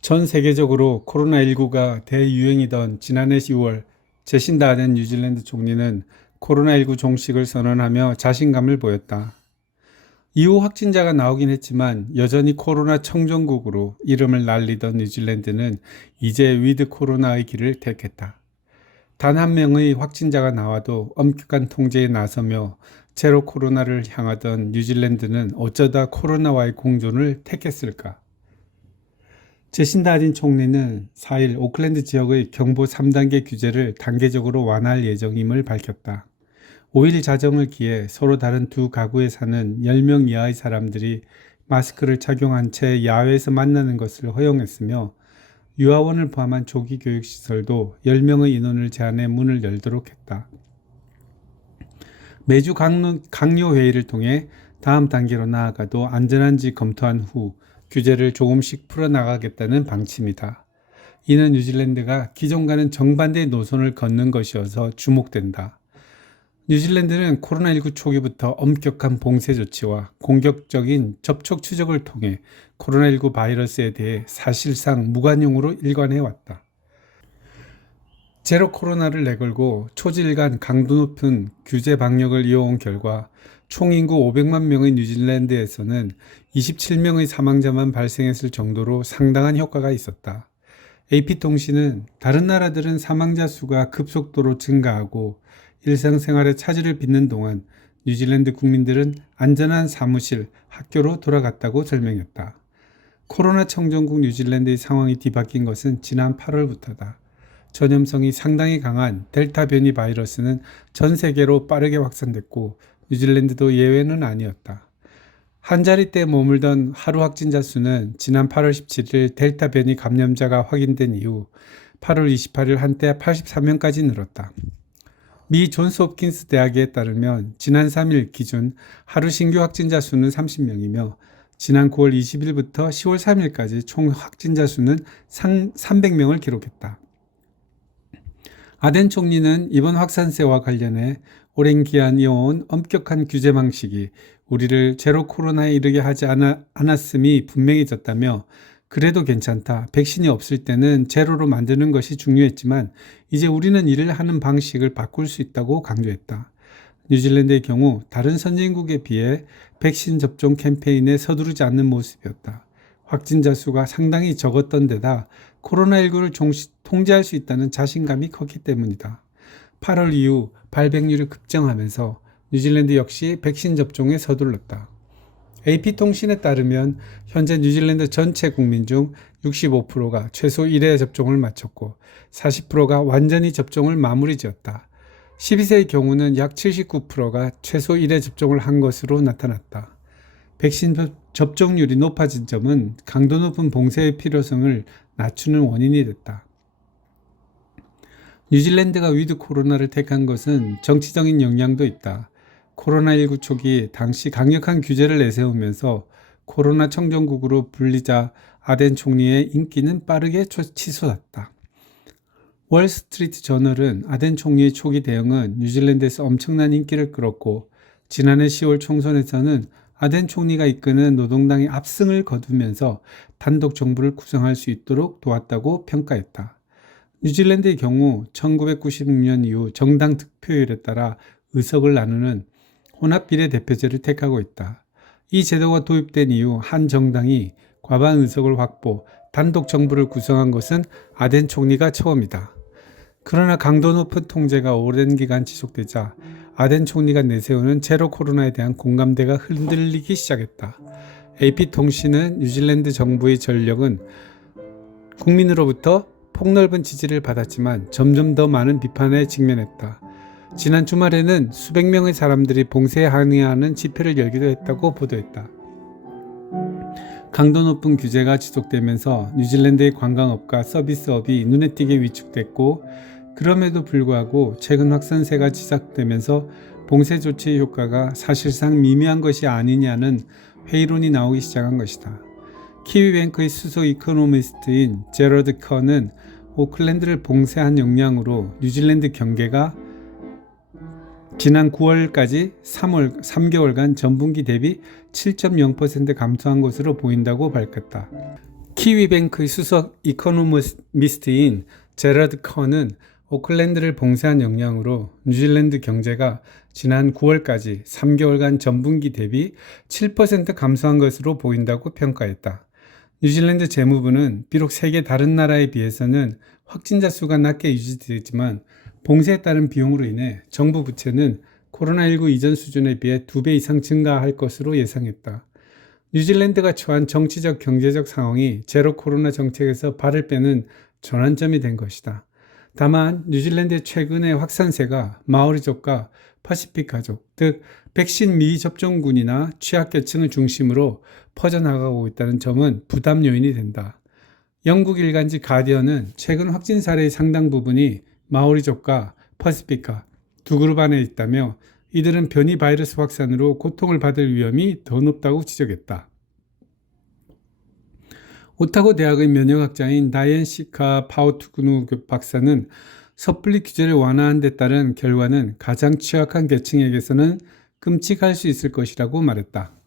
전 세계적으로 코로나19가 대유행이던 지난해 10월 제신다 아덴 뉴질랜드 총리는 코로나19 종식을 선언하며 자신감을 보였다. 이후 확진자가 나오긴 했지만 여전히 코로나 청정국으로 이름을 날리던 뉴질랜드는 이제 위드 코로나의 길을 택했다. 단 한 명의 확진자가 나와도 엄격한 통제에 나서며 제로 코로나를 향하던 뉴질랜드는 어쩌다 코로나와의 공존을 택했을까? 제신다 아딘 총리는 4일 오클랜드 지역의 경보 3단계 규제를 단계적으로 완화할 예정임을 밝혔다. 5일 자정을 기해 서로 다른 두 가구에 사는 10명 이하의 사람들이 마스크를 착용한 채 야외에서 만나는 것을 허용했으며 유아원을 포함한 조기 교육시설도 10명의 인원을 제한해 문을 열도록 했다. 매주 강요 회의를 통해 다음 단계로 나아가도 안전한지 검토한 후 규제를 조금씩 풀어나가겠다는 방침이다. 이는 뉴질랜드가 기존과는 정반대의 노선을 걷는 것이어서 주목된다. 뉴질랜드는 코로나19 초기부터 엄격한 봉쇄 조치와 공격적인 접촉 추적을 통해 코로나19 바이러스에 대해 사실상 무관용으로 일관해왔다. 제로 코로나를 내걸고 초질간 강도 높은 규제 방역을 이어온 결과 총 인구 500만 명의 뉴질랜드에서는 27명의 사망자만 발생했을 정도로 상당한 효과가 있었다. AP통신은 다른 나라들은 사망자 수가 급속도로 증가하고 일상생활에 차질을 빚는 동안 뉴질랜드 국민들은 안전한 사무실, 학교로 돌아갔다고 설명했다. 코로나 청정국 뉴질랜드의 상황이 뒤바뀐 것은 지난 8월부터다. 전염성이 상당히 강한 델타 변이 바이러스는 전 세계로 빠르게 확산됐고 뉴질랜드도 예외는 아니었다. 한 자릿대에 머물던 하루 확진자 수는 지난 8월 17일 델타 변이 감염자가 확인된 이후 8월 28일 한때 83명까지 늘었다. 미 존스홉킨스 대학에 따르면 지난 3일 기준 하루 신규 확진자 수는 30명이며 지난 9월 20일부터 10월 3일까지 총 확진자 수는 300명을 기록했다. 아덴 총리는 이번 확산세와 관련해 오랜 기간 이어온 엄격한 규제 방식이 우리를 제로 코로나에 이르게 하지 않았음이 분명해졌다며 그래도 괜찮다. 백신이 없을 때는 제로로 만드는 것이 중요했지만 이제 우리는 일을 하는 방식을 바꿀 수 있다고 강조했다. 뉴질랜드의 경우 다른 선진국에 비해 백신 접종 캠페인에 서두르지 않는 모습이었다. 확진자 수가 상당히 적었던 데다 코로나19를 통제할 수 있다는 자신감이 컸기 때문이다. 8월 이후 발병률이 급증하면서 뉴질랜드 역시 백신 접종에 서둘렀다. AP통신에 따르면 현재 뉴질랜드 전체 국민 중 65%가 최소 1회 접종을 마쳤고 40%가 완전히 접종을 마무리 지었다. 12세의 경우는 약 79%가 최소 1회 접종을 한 것으로 나타났다. 백신 접종률이 높아진 점은 강도 높은 봉쇄의 필요성을 낮추는 원인이 됐다. 뉴질랜드가 위드 코로나를 택한 것은 정치적인 영향도 있다. 코로나19 초기 당시 강력한 규제를 내세우면서 코로나 청정국으로 불리자 아덴 총리의 인기는 빠르게 치솟았다. 월스트리트 저널은 아덴 총리의 초기 대응은 뉴질랜드에서 엄청난 인기를 끌었고 지난해 10월 총선에서는 아덴 총리가 이끄는 노동당이 압승을 거두면서 단독 정부를 구성할 수 있도록 도왔다고 평가했다. 뉴질랜드의 경우 1996년 이후 정당 득표율에 따라 의석을 나누는 혼합비례대표제를 택하고 있다. 이 제도가 도입된 이후 한 정당이 과반 의석을 확보, 단독 정부를 구성한 것은 아덴 총리가 처음이다. 그러나 강도 높은 통제가 오랜 기간 지속되자 아덴 총리가 내세우는 제로 코로나에 대한 공감대가 흔들리기 시작했다. AP통신은 뉴질랜드 정부의 전력은 국민으로부터 폭넓은 지지를 받았지만 점점 더 많은 비판에 직면했다. 지난 주말에는 수백 명의 사람들이 봉쇄에 항의하는 집회를 열기도 했다고 보도했다. 강도 높은 규제가 지속되면서 뉴질랜드의 관광업과 서비스업이 눈에 띄게 위축됐고 그럼에도 불구하고 최근 확산세가 시작되면서 봉쇄 조치의 효과가 사실상 미미한 것이 아니냐는 회의론이 나오기 시작한 것이다. 키위뱅크의 수석 이코노미스트인 제러드 커는 오클랜드를 봉쇄한 영향으로 뉴질랜드 경계가 지난 9월까지 3개월간 전분기 대비 7.0% 감소한 것으로 보인다고 밝혔다. 키위뱅크의 수석 이코노미스트인 제러드 커는 오클랜드를 봉쇄한 영향으로 뉴질랜드 경제가 지난 9월까지 3개월간 전분기 대비 7% 감소한 것으로 보인다고 평가했다. 뉴질랜드 재무부는 비록 세계 다른 나라에 비해서는 확진자 수가 낮게 유지되지만 봉쇄에 따른 비용으로 인해 정부 부채는 코로나19 이전 수준에 비해 2배 이상 증가할 것으로 예상했다. 뉴질랜드가 처한 정치적 경제적 상황이 제로 코로나 정책에서 발을 빼는 전환점이 된 것이다. 다만 뉴질랜드의 최근의 확산세가 마오리족과 파시픽 가족, 즉 백신 미접종군이나 취약계층을 중심으로 퍼져나가고 있다는 점은 부담 요인이 된다. 영국 일간지 가디언은 최근 확진 사례의 상당 부분이 마오리족과 퍼시피카 두 그룹 안에 있다며 이들은 변이 바이러스 확산으로 고통을 받을 위험이 더 높다고 지적했다. 오타고 대학의 면역학자인 다이앤 시카 파우투그누 박사는 섣불리 규제를 완화한 데 따른 결과는 가장 취약한 계층에게서는 끔찍할 수 있을 것이라고 말했다.